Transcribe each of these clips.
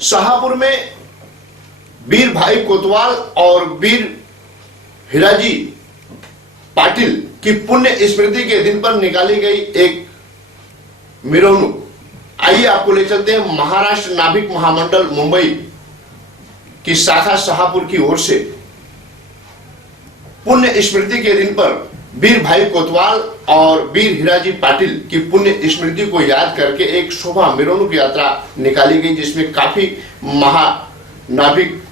शाहपुर में वीर भाई कोतवाल और वीर हिराजी पाटिल की पुण्य स्मृति के दिन पर निकाली गई एक मिरोनुक आइए आपको ले चलते हैं महाराष्ट्र नाभिक महामंडल मुंबई की शाखा शाहपुर की ओर से। पुण्य स्मृति के दिन पर वीर भाई कोतवाल और वीर हिराजी पाटिल की पुण्य स्मृति को याद करके एक शोभा मिरोनुक यात्रा निकाली गई, जिसमें काफ़ी महानाभिक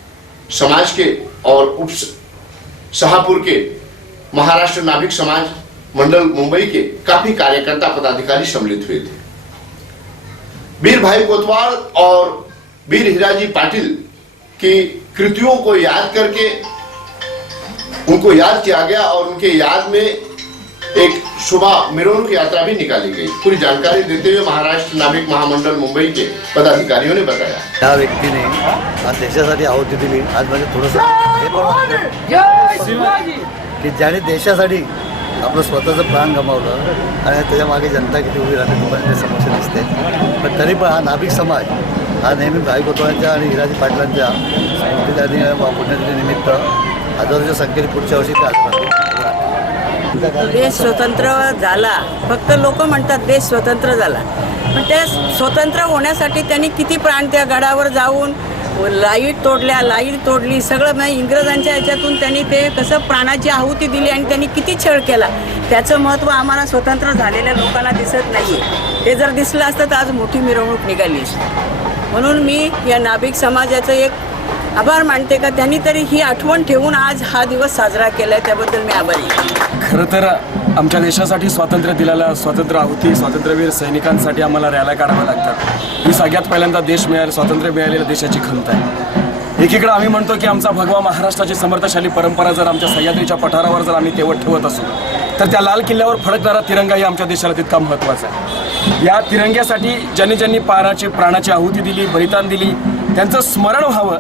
समाज के और उप शाहपुर के महाराष्ट्र नाभिक समाज मंडल मुंबई के काफ़ी कार्यकर्ता पदाधिकारी सम्मिलित हुए थे। वीर भाई कोतवाल और वीर हिराजी पाटिल की कृतियों को याद करके उनको याद किया गया और उनके याद में एक शुभ मिरोनुक यात्रा भी निकाली गई। पूरी जानकारी देते हुए महाराष्ट्र नाभिक महामंडल मुंबई के पदाधिकारियों ने बताया। त्या व्यक्तीने आज देशासाठी आहुती दिली. आज म्हणजे थोडंसं की ज्याने देशासाठी आपलं स्वतःचं प्राण गमावलं आणि त्याच्यामागे जनता किती उभी राहते तुम्हाला समक्ष दिसते. पण तरी पण हा नाभिक समाज हा नेहमी भाई कोतवालांच्या आणि हिराजी पाटलांच्या पुण्यतिथीनिमित्त हजारोच्या संख्येने पुढच्या वर्षी ते देश स्वतंत्र झाला. फक्त लोक म्हणतात देश स्वतंत्र झाला. पण त्या स्वतंत्र होण्यासाठी त्यांनी किती प्राण त्या गडावर जाऊन लाइट तोडल्या लाइट तोडली सगळं म्हणजे इंग्रजांच्या ह्याच्यातून त्यांनी ते कसं प्राणाची आहुती दिली आणि त्यांनी किती छळ केला. त्याचं महत्त्व आम्हाला स्वतंत्र झालेल्या लोकांना दिसत नाही ते जर दिसलं असतं तर आज मोठी मिरवणूक निघाली. म्हणून मी या नाभिक समाजाचं एक आभार मानते का? त्यांनी तरी ही आठवण ठेवून आज हा दिवस साजरा केला आहे त्याबद्दल मी आभारी खरं तर आमच्या देशासाठी स्वातंत्र्य दिलेला स्वातंत्र्य आहुती स्वातंत्र्यवीर सैनिकांसाठी आम्हाला रॅल्या काढाव्या लागतात. ही सगळ्यात पहिल्यांदा देश मिळाले स्वातंत्र्य मिळालेल्या देशाची खंत आहे. एकीकडे आम्ही म्हणतो की आमचा भगवा महाराष्ट्राची समर्थशाली परंपरा जर आमच्या सह्याद्रीच्या पठारावर जर आम्ही तेवत ठेवत असू तर त्या लाल किल्ल्यावर फडकणारा तिरंगा ही आमच्या देशाला तितका महत्त्वाचा आहे. या तिरंग्यासाठी ज्यांनी ज्यांनी पाराची प्राणाची आहुती दिली बलिदान दिली त्यांचं स्मरण व्हावं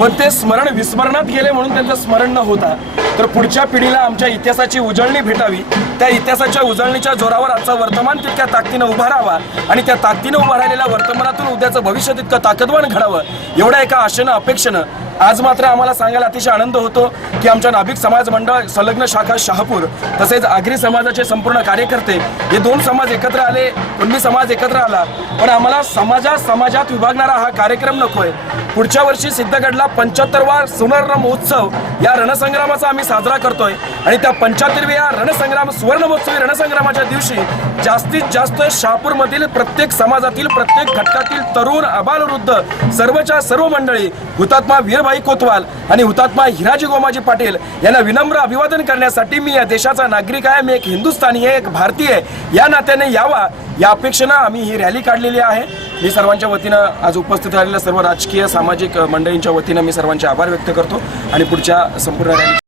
पण ते स्मरण विस्मरणात गेले म्हणून त्यांचं स्मरण न होता. तर पुढच्या पिढीला आमच्या इतिहासाची उजळणी भेटावी. त्या इतिहासाच्या उजळणीच्या जोरावर आजचा वर्तमान तितक्या ताकदीनं उभा राहावा आणि त्या ताकदीनं उभा राहिलेल्या वर्तमानातून उद्याचं भविष्य तितकं ताकदवान घडावं एवढ्या एका आशेनं अपेक्षेनं आज मात्र आम्हाला सांगायला अतिशय आनंद होतो की आमच्या नाभिक समाज मंडळ संलग्न शाखा शहापूर तसेच आगरी समाजाचे संपूर्ण कार्यकर्ते हे दोन समाज एकत्र आले कुणबी समाज एकत्र आला. पण आम्हाला समाजा समाजात विभागणारा हा कार्यक्रम नकोय. पुढच्या वर्षी सिद्धगडला पंच्याहत्तरवा सुवर्ण महोत्सव या रणसंग्रामाचा आम्ही साजरा करतोय. आणि त्या पंच्याहत्तरव्या रणसंग्राम सुवर्ण महोत्सवी रणसंग्रामाच्या दिवशी जास्तीत जास्त शहापूरमधील प्रत्येक समाजातील प्रत्येक घटकातील तरुण अबालवृद्ध सर्वच्या सर्व मंडळी हुतात्मा वीरभाई कोतवाल आणि हुतात्मा हिराजी गोमाजी पाटील यांना विनम्र अभिवादन करण्यासाठी मी या देशाचा नागरिक आहे. मी एक हिंदुस्थानी आहे एक भारतीय आहे. या नात्याने यावा या अपेक्षेनं आम्ही ही रॅली काढलेली आहे. मी सर्वांच्या वतीनं आज उपस्थित राहिलेल्या सर्व राजकीय सामाजिक मंडळींच्या वतीनं मी सर्वांचे आभार व्यक्त करतो आणि पुढच्या संपूर्ण रॅली